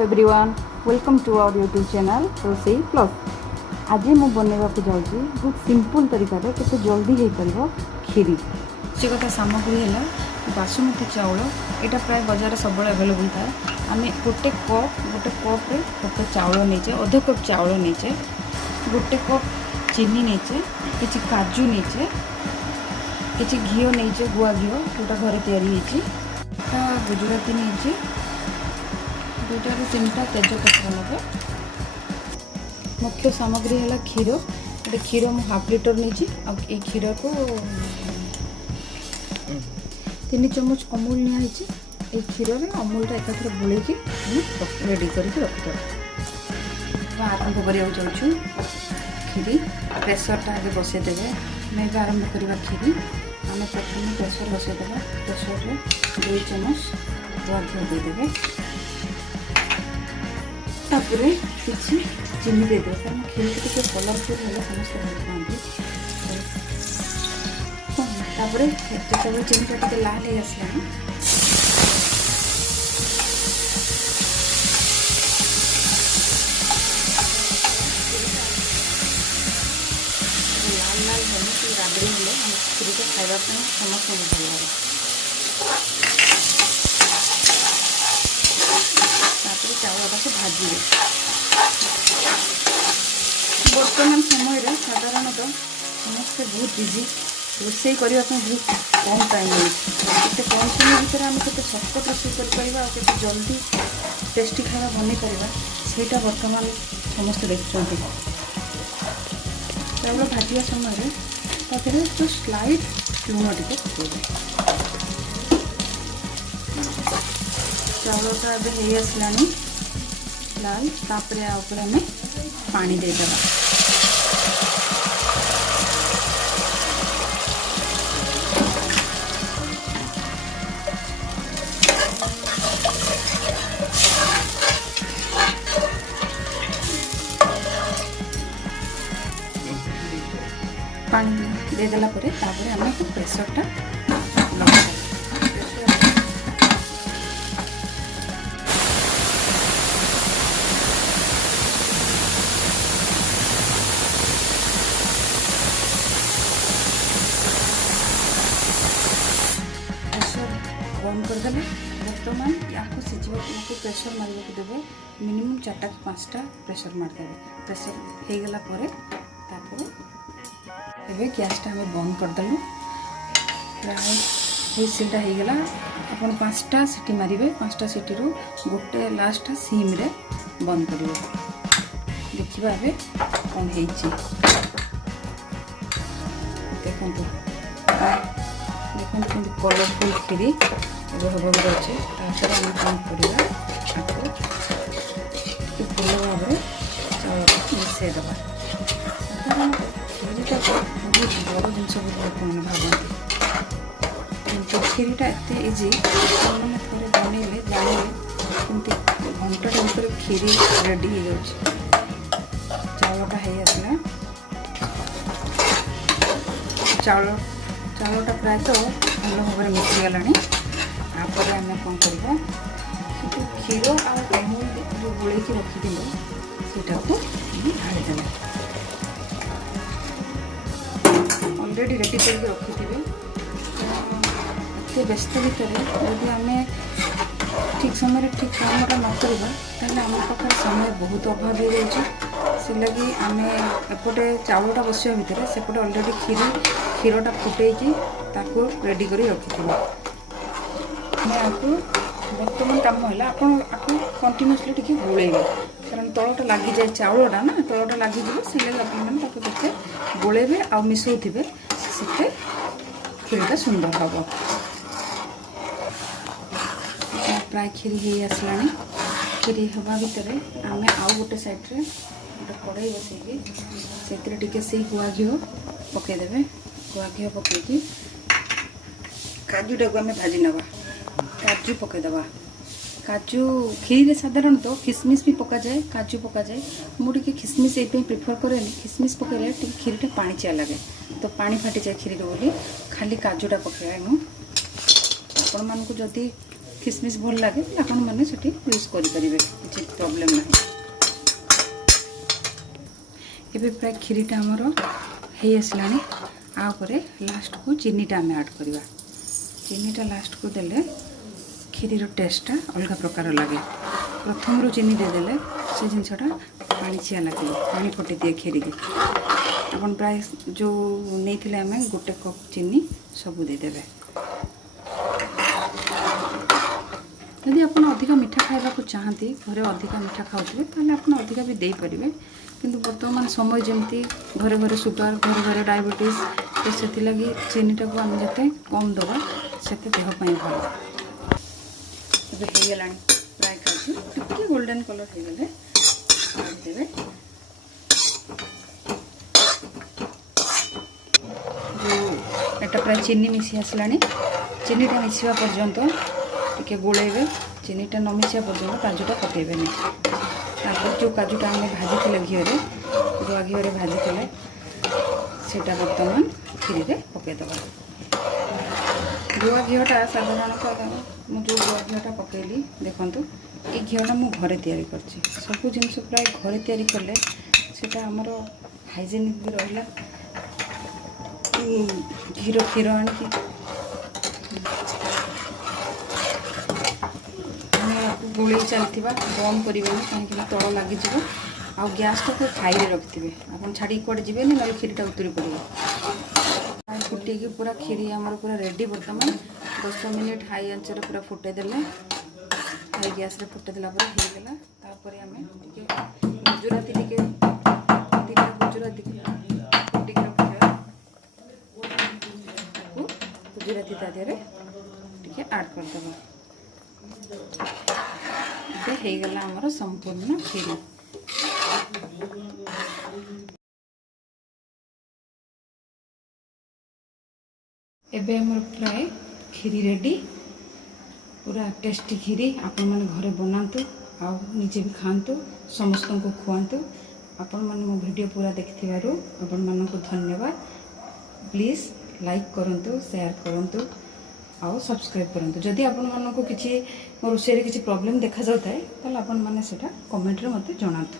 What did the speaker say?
Everyone, welcome to our YouTube channel Rasoi plus. आज मैं बनवा जाऊँगी बहुत सिंपल तरीका के जल्दी हो पार खीरी। से कथा सामग्री है बासुमती चाउल, यहाँ प्राय बजार सब अवेलेबल था। आम गोटे कप्रे कप चाउल नहींचे, अध कप चाउल नहींचे, गोटे कप चीनी नहींचे, किसी काजू नहींचे, किसी घी नहींचे, गुआ घी जोटा घर या गुजराती नहीं, दुटा रू तीन तेजपत्र ने। मुख्य सामग्री है क्षीर। ये क्षीर मुझे हाफ लिटर नहीं, क्षीर को 3 चम्मच अमूल निहाई। ये क्षीर में अमूलटा एकाथर गोल रेडी करके रखिद। आरंभ करने जाऊँ खीरी। प्रेसरटा आगे बसईदे। मैं आरंभ करवा खीरी। आम प्रथम प्रेसर बसईदे। प्रेसर में 2 चम्मच गुआ घी देदेवे। तापर किसी चीनी देदेवे, कारण खीर के टे कलरफुल है समस्त भल पाते। जो चीनी टे लाल हो आसला लाल लाल है राबड़ी हेले खीर को खावाई समस्त भल लगे। चाउलटा को भाजी बर्तमान समय साधारणतः समस्ते बहुत इजी रोसई करने बहुत कम टाइम मिलते। कम समय भितर आम के सटकट रोसई कर जल्दी टेस्टी खाना बन पार सेटा बर्तमान समस्त देखते। चाउल भाजा समय जो स्लाइड लुण टे पकड़े। चाउलटा ए आसला लाल। तापर आम पानी देदेवा। पानी देदेला आम प्रेसरटा बंद करदे। बर्तमान या सीझा प्रेसर मारे देवे। मिनिमम 4 कि 5टा प्रेसर मारदेवे। प्रेसर हो गला गैसटा आम बंद करदेलु। प्राय हुइसिलटा हो गला। अपन 5टा सीटी मारे। 5टा सीटी रू गोटे लास्ट सिम रे बंद करेंगे। देखा कौन हो देखो कलरफुल खीरी हबाक अच्छे। आम कौन करवा भल भाव में चाउल मिसईदे। साधारण खीरीटा बहुत बड़ जिन लोक मैंने भावती, कि खीरीटा एत इजी मैंने थे बनइले जाने कमी घंटा भर खीरी रेडी हो जाए। चाउलटा हो आसला। चाउलटा प्राय तो भल भाव में मिसीगला। तापर आम कौन करवा क्षीर आमूल जो गोल रखी सेटा को ढाईदेव। ऑलरेडी रेडी करके रखी थे। एत व्यस्त भितर यदि आम ठीक समय ठीक कामटा न करवा आम पाखे समय बहुत अभाव हो जाए। लगी आम एपटे चाउलटा बसवा भितर सेपटे ऑलरेडी क्षीरटा फुटेकी ताको रेडी कर रखी। आपको बर्तमान कम है आपको कंटिन्यूसली टी गोलेबे, कारण तलटा लगी जाए चाउलटा ना तलटा लगी से लगे गोलेबे आ मिसौथे से खीरटा सुंदर हम। प्राय खीरी हो आसला। खीरी हवा भितर आम आउ गोटे साइड्रे गोटे कड़ाई बसैकी से गुआ घी पकईदे। गुआ घी पकईकी काजूटा को आम भाजी नवा। काजू पकईदे। काजू खीरी साधारणतः किसमिश भी पका जाए, काजू पका जाए। मुझे किसमिश ये प्रिफर करें। किसमिश पकड़े खीरीटा पाणिचिया लगे तो पानी फाटी जाए खीरी बोली खाली काजूटा पकड़ा। आपण मानक जदि किसमिस भल लगे आपण मैंने सेठी यूज करेंगे किसी प्रॉब्लम ना। ये प्राय खीरीटा आमर हो आसला आउे लास्ट को चीनीटा आम ऐड करवा। चीनीटा लास्ट को देले खीरीर टेस्टा अलग प्रकार लगे। प्रथम रू चीनी देदेले से जिनसटा पाणिचिया लगे पानी फटे दिए खीरी की। अपन प्राय जो नहीं आम गोटे कप चीनी सबू देदेवे। यदि आप अधिक मीठा खावा चाहती घरे अधिक मीठा खाऊे तो आप अधिक भी दे पारे किंतु बर्तमान समय जमती घरे घरे सुगर घरे घरे डायबिटीज तो से लगी चीनीटा को आम जिते कम दबा से देहपाई भल। होगला प्राय काजू टिके गोल्डन कलर हो गले देवे। जो एटा प्राय चीनी मिसी आसला चीनीटा मिसवा पर्यंत टिके गोलेबे। चीनीटा न मिसा पर्यंत काजूटा पकेबे नहीं। जो काजूटा आम भाजी घीरे गुआ घीरे भाजी सेटा बर्तमान खीरी रे पकईदबा। गुआ घीटा साधारणतः मुझे गुआ घीटा पकईली देखूँ ये घीटा मु घरे तैयारी करछि। सब जिनस प्राय घरे तैयारी कले सेटा हमर हाइजेनिक भी रहिला। क्षीर आणिकी गोली चलती बंद करें कहीं तल लगे आ गैसटा को हाई रखिथे आप छाड़ी कड़े जी ना क्षीरीटा उतरी पड़े। फुटे पूरा क्षीरी आमर पूरा रेडी। बर्तमान 10 मिनिट हाई आंचर पूरा फुटेदेले हाई गैस फुटेदेला होगला। आम गुजराती टे गुजराती फुटिक रखा गुजराती तादिहरे टे आड करदे। होगला आमर संपूर्ण खीरी। एबे हमर प्राय खीरी रेडी पूरा टेस्टी खीरी। आपण माने घरे बनातु आ निजे भी खातु समस्त को खुआतु। आपण माने मो वीडियो पूरा देखिथिबारु आपण मानको धन्यवाद। प्लीज लाइक करंतु शेयर करंतु आउ सब्सक्राइब करंतु। जदि आपण मानको किछि रोषे रे किछि प्रॉब्लम देखा जाउता है ताले आपण माने सेटा कमेंट रे मते जणातु।